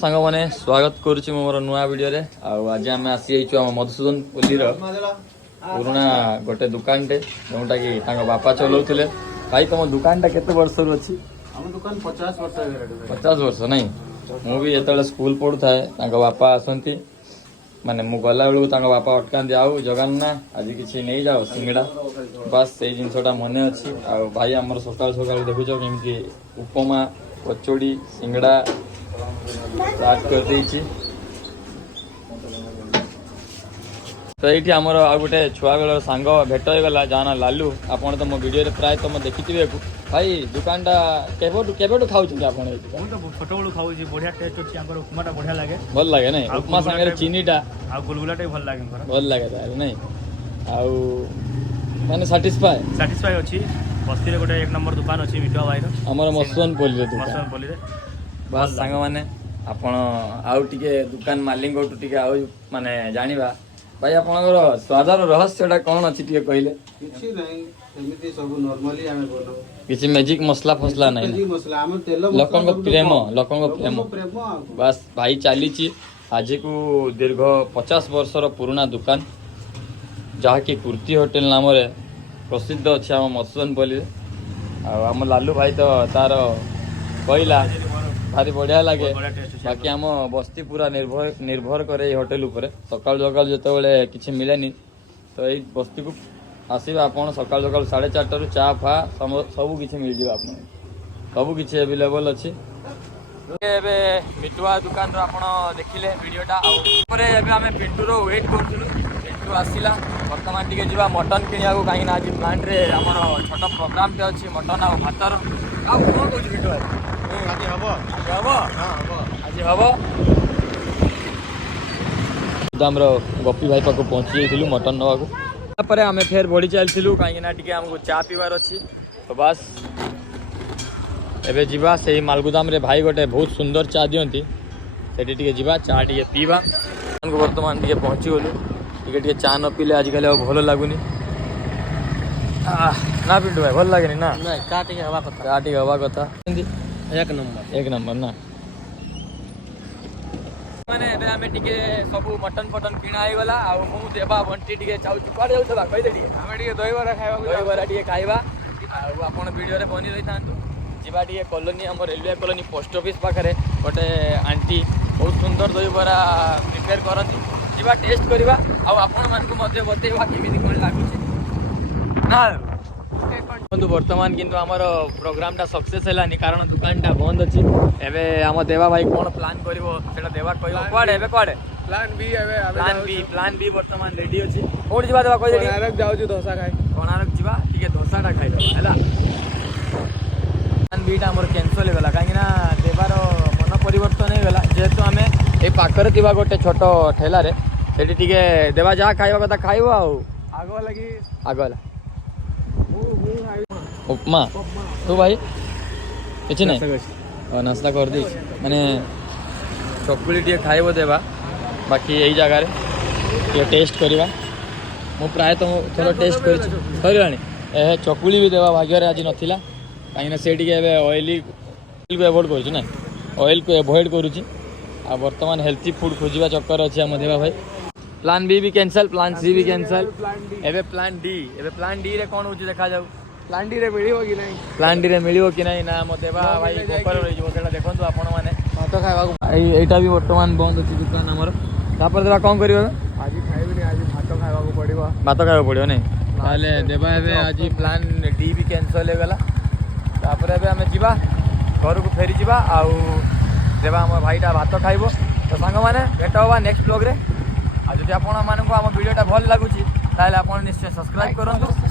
सांग मैंने स्वागत करुच्ची मोर नुआ वीडियो रे आज आम आसी आम मधुसूदन पुलीर पुराणा गोटे दुकान टे जोटा कि बापा चलाउले भाई तुम दुकान टा केते वर्ष रु अछि? हम दुकान 50 वर्ष 50 वर्ष नहीं मु भी जो स्कूल पढ़ू थाए बापा आसती माने मु गला बेलू बापा अटकाती आउ जगन्ना आज किसी नहीं जाओ सिंगड़ा बास से जिनसा मन अच्छी भाई आमर सका सका देखुच कमी उपमा कचोड़ी सिंगड़ा स्टार्ट कर देइछि। तो ये आमर आ गोटे छुआ बेल सांग भेट हो गला जाना लालू आपन तो मो वीडियो रे प्राय तुम देखिथिबे भाई दुकान टा केबेटू खाउछन आपन? हम तो छोट बळू खाउ छी बढ़िया टेस्ट अछि हमर उपमा टा बढ़िया लागे भल लागे नहीं उपमा संगे चीनी टा आ गुलगुला टा भल लागे हमर भल लागे तार नहीं आउ माने सैटिस्फाई अछि बस्ती रे गोटे एक नंबर दुकान अछि मिठा भाई रो हमर मसवन पोली रे दुकान मसवन पोली रे बस सांग माने आपण आउ टिके दुकान मालिक को टिके आउ माने जानिबा भाई आपनकर स्वादर रहस्यटा कौन अच्छी टे कहले? किछि नहीं एमिति सब नॉर्मली हमें बोलो किछि मैजिक मसला फसला नहीं मैजिक मसला हम तेल लोकन प्रेम बस भाई चली आज को दीर्घ 50 वर्षर पुराना दुकान जहाँकि कुर्ती होटेल नाम प्रसिद्ध अच्छे आम मधुसूदनपल्ली आम लालू भाई तो तार कहला भारी बढ़िया लगे बाकी आम बस्ती पूरा निर्भर करे होटेल उपर सकाल सकाल जो किसी मिलेनि तो ये बस्ती को आसवा आप सकाल सकाल 4:30 चा फा सब किसी मिल जाए आप सब किसी एवेलेबल अच्छी मिठुआ दुकान आप देखिले वीडियोटा आम पिंटूर वेट करूँ पिंटू आसला बर्तमान टी जा मटन किणा कहीं आज प्लांट रे आमर छोट प्रोग्राम टे अच्छी मटन आ भातर कौन कौन पिंटू आज हम गपी भाई पाक पहुँची जाइलु मटन नवाक आम फेर बढ़ी चलू कहीं आमको चा पीबार अच्छी तो बस एबे जीवा से मालगुदाम रे भाई गोटे बहुत सुंदर चा दियंती सेठी टिके जीवा चा टिके पीवा वर्तमान टिके पहुँची गलु टिके चा न पीले आजिकल भल लगुनि ना पिंटू भाई भल लगे ना चा टिके हवा कथा एक नंबर ना माने एबे आमे टिके सब मटन फटन किणा आइ गला आ मु देबा बंटी टिके चाउ चुपाड़ जाउ छबा कहि देडी आमे टिके दहीबरा टिके खाइबा आ आपण वीडियो रे बनी रही थांतु जीवा टिके कॉलोनी हम रेलवे कॉलोनी पोस्ट ऑफिस पाखरे गोटे आंटी बहुत सुंदर दहीबरा प्रिपेयर करती जीवा टेस्ट करबा आ आपण मानकु मध्ये बतेबा केमिति कोन लागुची ना बंधु वर्तमान किंतु आमर प्रोग्राम टा सक्सेस हैलानी कारण दुकान टा बंद अछि एबे हम देवा भाई कोन प्लान करिवो सेटा देवा कहबो कोडे एबे कोडे प्लान बी वर्तमान रेडी अछि कोड जिबा देवा कहि देडी कोणारक जाउ छु डोसा खाइ कोणारक जिबा ठीक है डोसा टा खाइ हैला प्लान बी टा हमर कैंसिल हे गला काहे ना देवार मन परिवर्तन हे गला जेतु हमें ए पाखरे तिबा गोटे छोटो ठेला रे सेठी ठीक देवा जा खाइबा कथा खाइबो आ आगला उपमा तो भाई किसी नहीं नाश्ता कर दी माने चकुली टे खाइब देवा बाकी यही जगार टेस्ट करवा मु प्राय तो थोड़ा टेस्ट कर चकुली भी देवा भाग्य आज नाला कहीं से ऑयली को एवॉइड कर ऑयल को एवॉइड करुच्ची आ बर्तमान हेल्थी फूड खोजा चक्कर अच्छे आम देवा भाई प्लान बी भी कैंसल प्लान सी भी कैंसल एवं प्लान डी रे कौन हो देखा जाऊ प्लान डी रे मिलिबो कि नहीं ना मो देवा भाई गोपर रही सेटा देखंतु आपण माने भात खाइबा एटा भी वर्तमान बंद अछि दुकान हमर तापर देवा कोन करियो आज खाइबनी आज भात खाइबा को पड़िबो नहीं ताले देवा एबे आज प्लान डी भी कैंसल हे गला तापर एबे हमें जिबा घर को फेरी जिबा आ देवा हमर भाईटा भात खाइबो तो संग माने भेट होबा नेक्स्ट ब्लॉग रे आ जदि आपण मानकु हम वीडियोटा भल लागुची ताले आपण निश्चय सब्सक्राइब करंतु